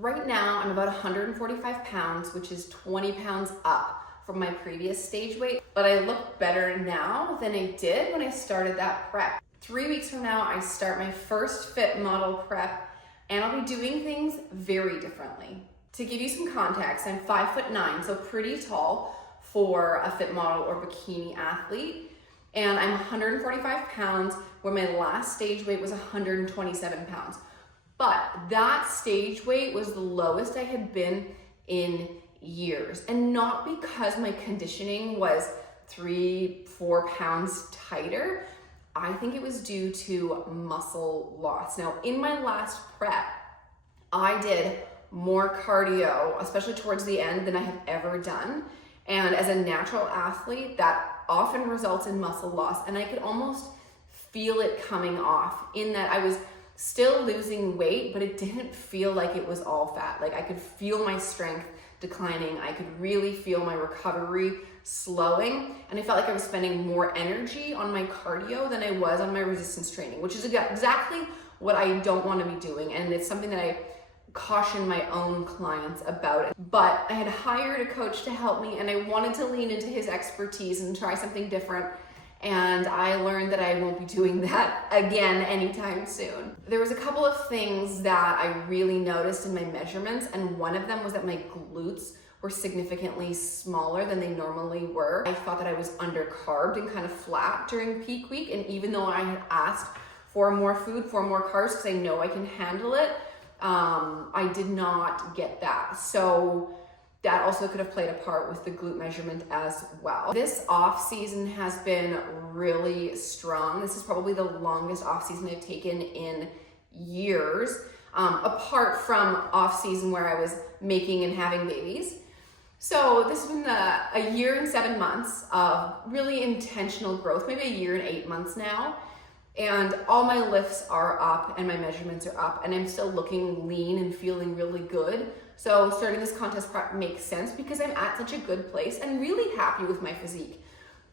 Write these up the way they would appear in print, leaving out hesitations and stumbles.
Right now, I'm about 145 pounds, which is 20 pounds up from my previous stage weight, but I look better now than I did when I started that prep. 3 weeks from now, I start my first fit model prep, and I'll be doing things very differently. To give you some context, I'm 5'9", so pretty tall for a fit model or bikini athlete, and I'm 145 pounds where my last stage weight was 127 pounds. But that stage weight was the lowest I had been in years. And not because my conditioning was 3-4 pounds tighter. I think it was due to muscle loss. Now, in my last prep, I did more cardio, especially towards the end, than I have ever done. And as a natural athlete, that often results in muscle loss. And I could almost feel it coming off in that I was still losing weight, but it didn't feel like it was all fat. Like I could feel my strength declining. I could really feel my recovery slowing. And I felt like I was spending more energy on my cardio than I was on my resistance training, which is exactly what I don't want to be doing. And it's something that I caution my own clients about. But I had hired a coach to help me, and I wanted to lean into his expertise and try something different. And I learned that I won't be doing that again anytime soon. There was a couple of things that I really noticed in my measurements, and one of them was that my glutes were significantly smaller than they normally were. I thought that I was undercarbed and kind of flat during peak week, and even though I had asked for more food, for more carbs, because I know I can handle it, I did not get that. So that also could have played a part with the glute measurement as well. This off season has been really strong. This is probably the longest off season I've taken in years, apart from off season where I was making and having babies. So this has been a year and 7 months of really intentional growth, maybe a year and 8 months now. And all my lifts are up and my measurements are up, and I'm still looking lean and feeling really good. So starting this contest prep makes sense because I'm at such a good place and really happy with my physique.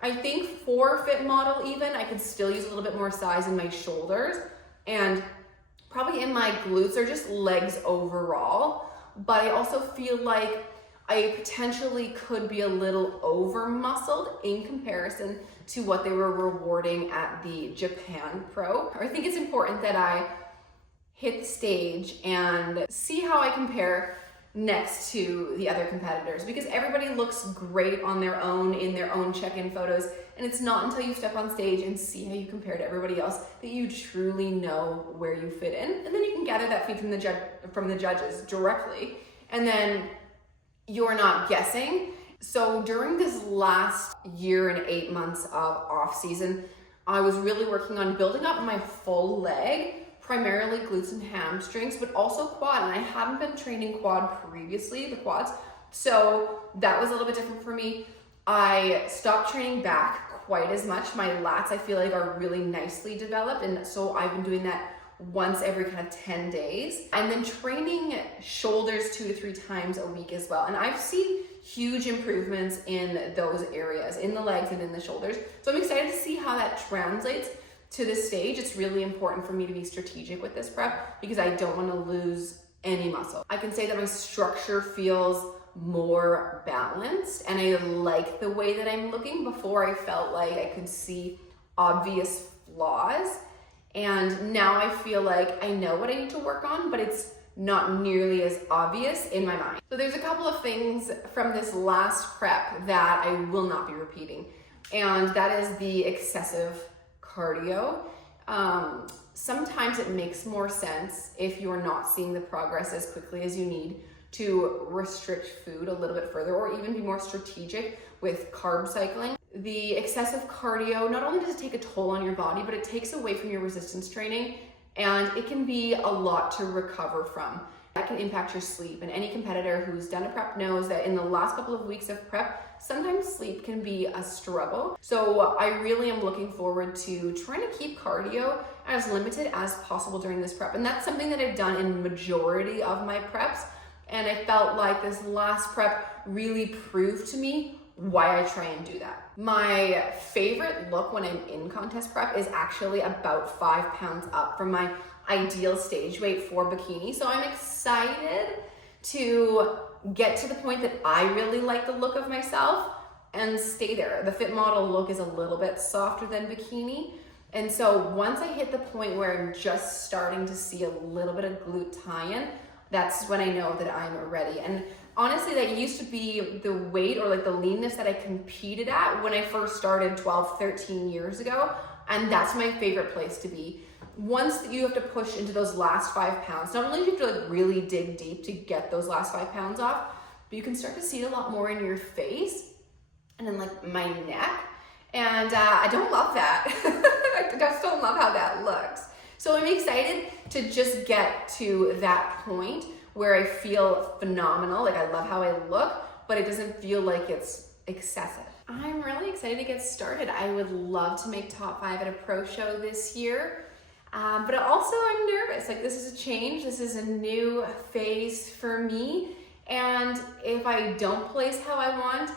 I think for fit model even, I could still use a little bit more size in my shoulders and probably in my glutes or just legs overall. But I also feel like I potentially could be a little over muscled in comparison to what they were rewarding at the Japan Pro. I think it's important that I hit the stage and see how I compare next to the other competitors, because everybody looks great on their own in their own check-in photos, and it's not until you step on stage and see how you compare to everybody else that you truly know where you fit in. And then you can gather that feed from the judges directly, and then you're not guessing. So during this last year and 8 months of off season, I was really working on building up my full leg, primarily glutes and hamstrings, but also quad. And I hadn't been training quad previously, the quads. So that was a little bit different for me. I stopped training back quite as much. My lats, I feel like, are really nicely developed. And so I've been doing that once every kind of 10 days. And then training shoulders 2 to 3 times a week as well. And I've seen huge improvements in those areas, in the legs and in the shoulders. So I'm excited to see how that translates to this stage. It's really important for me to be strategic with this prep because I don't want to lose any muscle. I can say that my structure feels more balanced, and I like the way that I'm looking. Before I felt like I could see obvious flaws, and now I feel like I know what I need to work on, but it's not nearly as obvious in my mind. So there's a couple of things from this last prep that I will not be repeating, and that is the excessive cardio. Sometimes it makes more sense, if you're not seeing the progress as quickly as you need, to restrict food a little bit further, or even be more strategic with carb cycling. The excessive cardio, not only does it take a toll on your body, but it takes away from your resistance training, and it can be a lot to recover from. That can impact your sleep, and any competitor who's done a prep knows that in the last couple of weeks of prep, sometimes sleep can be a struggle. So I really am looking forward to trying to keep cardio as limited as possible during this prep. And that's something that I've done in majority of my preps. And I felt like this last prep really proved to me why I try and do that. My favorite look when I'm in contest prep is actually about 5 pounds up from my ideal stage weight for bikini. So I'm excited to get to the point that I really like the look of myself and stay there. The fit model look is a little bit softer than bikini. And so once I hit the point where I'm just starting to see a little bit of glute tie-in, that's when I know that I'm ready. And honestly, that used to be the weight or like the leanness that I competed at when I first started 12, 13 years ago. And that's my favorite place to be. Once you have to push into those last 5 pounds, not only do you have to like really dig deep to get those last 5 pounds off, but you can start to see it a lot more in your face and in like my neck. And I don't love that. I just don't love how that looks. So I'm excited to just get to that point where I feel phenomenal. Like I love how I look, but it doesn't feel like it's excessive. I'm really excited to get started. I would love to make top 5 at a pro show this year. But also I'm nervous. Like this is a change. This is a new phase for me. And if I don't place how I want,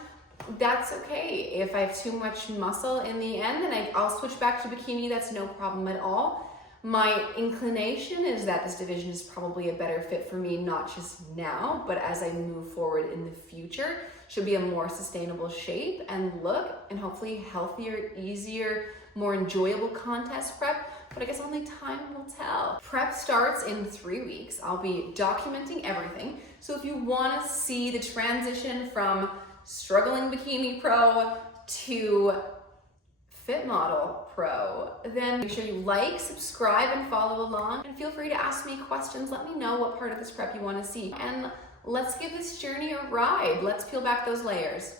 that's okay. If I have too much muscle in the end, then I'll switch back to bikini. That's no problem at all. My inclination is that this division is probably a better fit for me, not just now, but as I move forward in the future, should be a more sustainable shape and look, and hopefully healthier, easier, more enjoyable contest prep. But I guess only time will tell. Prep starts in 3 weeks. I'll be documenting everything. So if you want to see the transition from struggling bikini pro to fit model pro, then make sure you like, subscribe, and follow along. And feel free to ask me questions. Let me know what part of this prep you want to see. And let's give this journey a ride. Let's peel back those layers.